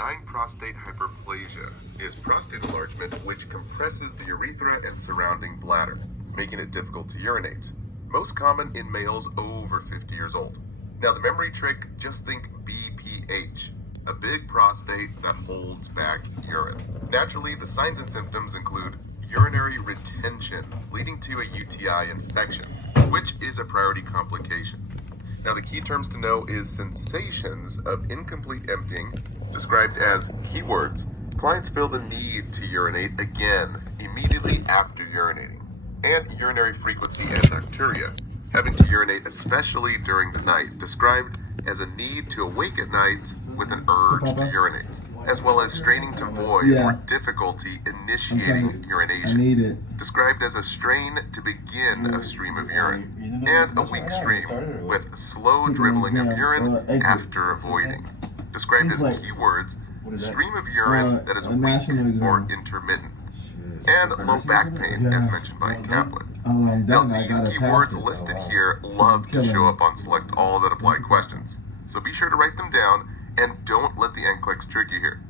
Benign prostate hyperplasia is prostate enlargement which compresses the urethra and surrounding bladder, making it difficult to urinate. Most common in males over 50 years old. Now the memory trick, just think BPH, a big prostate that holds back urine. Naturally, the signs and symptoms include urinary retention, leading to a UTI infection, which is a priority complication. Now the key terms to know is sensations of incomplete emptying, described as keywords. Clients feel the need to urinate again immediately after urinating. And urinary frequency and nocturia, having to urinate especially during the night, described as a need to awake at night with an urge to urinate, as well as straining to void or difficulty initiating urination, described as a strain to begin a stream of urine, and a weak stream with slow dribbling of urine after avoiding, described as keywords, stream of urine that is weak or intermittent, and low back pain, as mentioned by Kaplan. Now, these keywords listed here love to show up on Select All that apply questions, so be sure to write them down and don't let the NCLEX trick you here.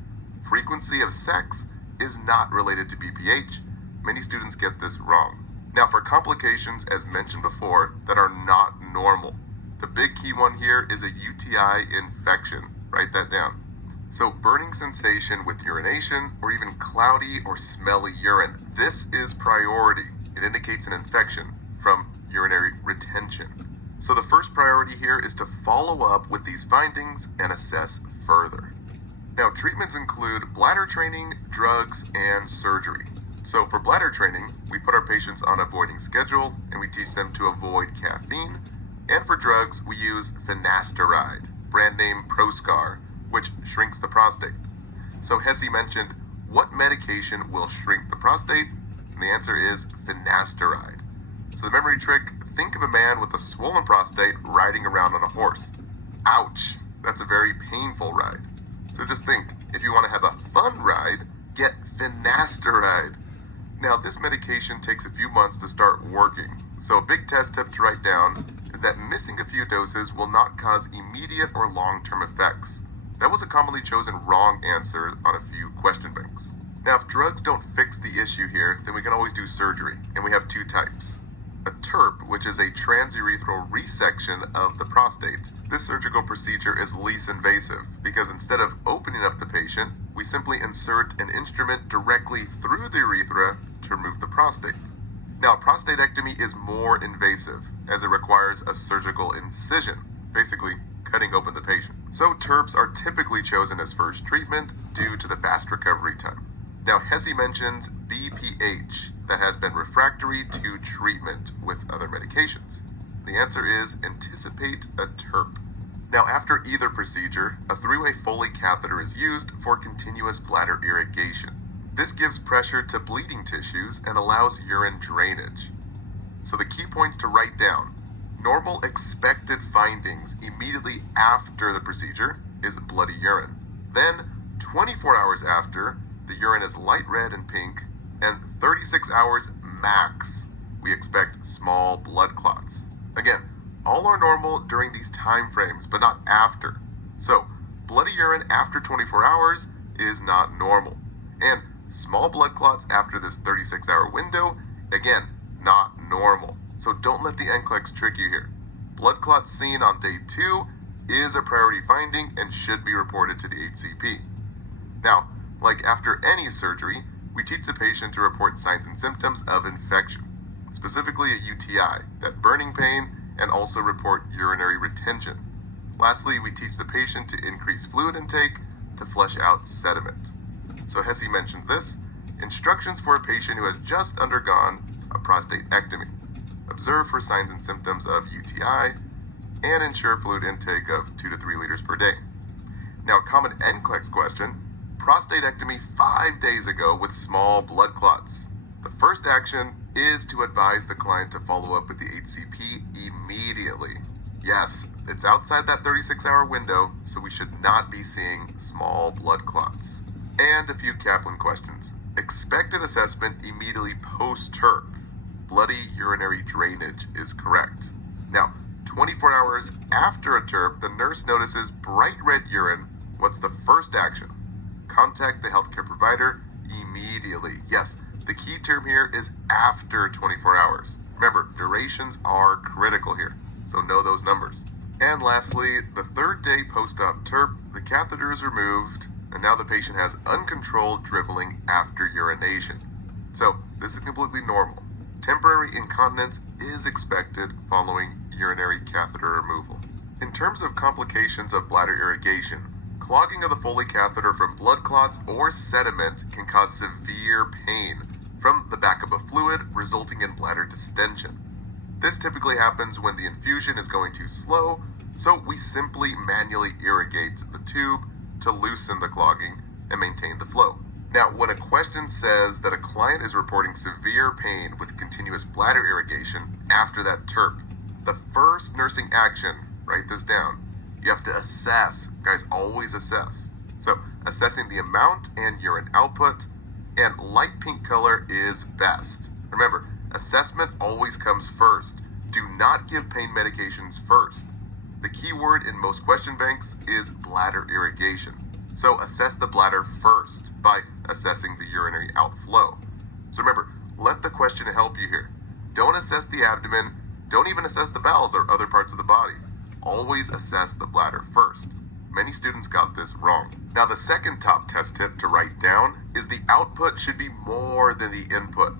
Frequency of sex is not related to BPH. Many students get this wrong. Now, for complications, as mentioned before, that are not normal, the big key one here is a UTI infection. Write that down. So burning sensation with urination or even cloudy or smelly urine. This is priority. It indicates an infection from urinary retention. So the first priority here is to follow up with these findings and assess further. Now treatments include bladder training, drugs, and surgery. So for bladder training, we put our patients on a voiding schedule and we teach them to avoid caffeine. And for drugs, we use finasteride, brand name Proscar, which shrinks the prostate. So Hesse mentioned, what medication will shrink the prostate? And the answer is finasteride. So the memory trick, think of a man with a swollen prostate riding around on a horse. Ouch, that's a very painful ride. So just think, if you want to have a fun ride, get finasteride. Now this medication takes a few months to start working. So a big test tip to write down is that missing a few doses will not cause immediate or long-term effects. That was a commonly chosen wrong answer on a few question banks. Now, if drugs don't fix the issue here, then we can always do surgery, and we have two types. A TURP, which is a transurethral resection of the prostate. This surgical procedure is least invasive because instead of opening up the patient, we simply insert an instrument directly through the urethra to remove the prostate. Now, prostatectomy is more invasive as it requires a surgical incision, basically cutting open the patient. So TURPs are typically chosen as first treatment due to the fast recovery time. Now Hesse mentions BPH that has been refractory to treatment with other medications. The answer is anticipate a TURP. Now after either procedure, a 3-way Foley catheter is used for continuous bladder irrigation. This gives pressure to bleeding tissues and allows urine drainage. So the key points to write down: normal expected findings immediately after the procedure is bloody urine. Then 24 hours after, the urine is light red and pink, and 36 hours max, we expect small blood clots. Again, all are normal during these time frames, but not after. So bloody urine after 24 hours is not normal. And small blood clots after this 36-hour window, again, not normal. So don't let the NCLEX trick you here. Blood clots seen on day 2 is a priority finding and should be reported to the HCP. Now, like after any surgery, we teach the patient to report signs and symptoms of infection, specifically a UTI, that burning pain, and also report urinary retention. Lastly, we teach the patient to increase fluid intake to flush out sediment. So Hesse mentions this: instructions for a patient who has just undergone a prostatectomy. Observe for signs and symptoms of UTI, and ensure fluid intake of 2 to 3 liters per day. Now, a common NCLEX question: prostatectomy 5 days ago with small blood clots. The first action is to advise the client to follow up with the HCP immediately. Yes, it's outside that 36-hour window, so we should not be seeing small blood clots. And a few Kaplan questions. Expected assessment immediately post-TURP. Bloody urinary drainage is correct. Now, 24 hours after a TURP, the nurse notices bright red urine. What's the first action? contact the healthcare provider immediately. Yes, the key term here is after 24 hours. Remember, durations are critical here, so know those numbers. And lastly, the third day post-op TURP, the catheter is removed, and now the patient has uncontrolled dribbling after urination. So this is completely normal. Temporary incontinence is expected following urinary catheter removal. In terms of complications of bladder irrigation, clogging of the Foley catheter from blood clots or sediment can cause severe pain from the backup of fluid, resulting in bladder distension. This typically happens when the infusion is going too slow, so we simply manually irrigate the tube to loosen the clogging and maintain the flow. Now, when a question says that a client is reporting severe pain with continuous bladder irrigation after that TURP, the first nursing action, write this down, you have to assess. Guys, always assess. So, assessing the amount and urine output, and light pink color is best. Remember, assessment always comes first. Do not give pain medications first. The key word in most question banks is bladder irrigation. So assess the bladder first by assessing the urinary outflow. So remember, let the question help you here. Don't assess the abdomen, don't even assess the bowels or other parts of the body. Always assess the bladder first. Many students got this wrong. Now the second top test tip to write down is the output should be more than the input,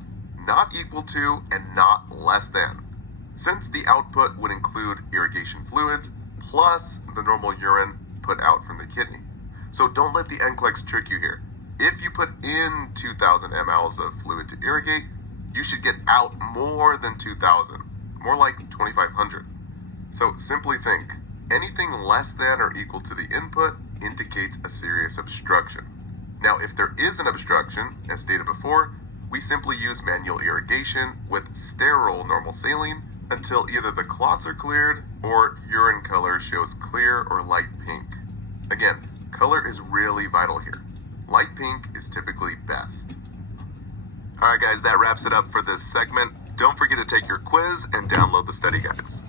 not equal to and not less than. Since the output would include irrigation fluids plus the normal urine put out from the kidney. So don't let the NCLEX trick you here. If you put in 2,000 mLs of fluid to irrigate, you should get out more than 2,000, more like 2,500. So simply think, anything less than or equal to the input indicates a serious obstruction. Now, if there is an obstruction, as stated before, we simply use manual irrigation with sterile normal saline until either the clots are cleared or urine color shows clear or light pink. Again, color is really vital here. Light pink is typically best. Alright guys, that wraps it up for this segment. Don't forget to take your quiz and download the study guides.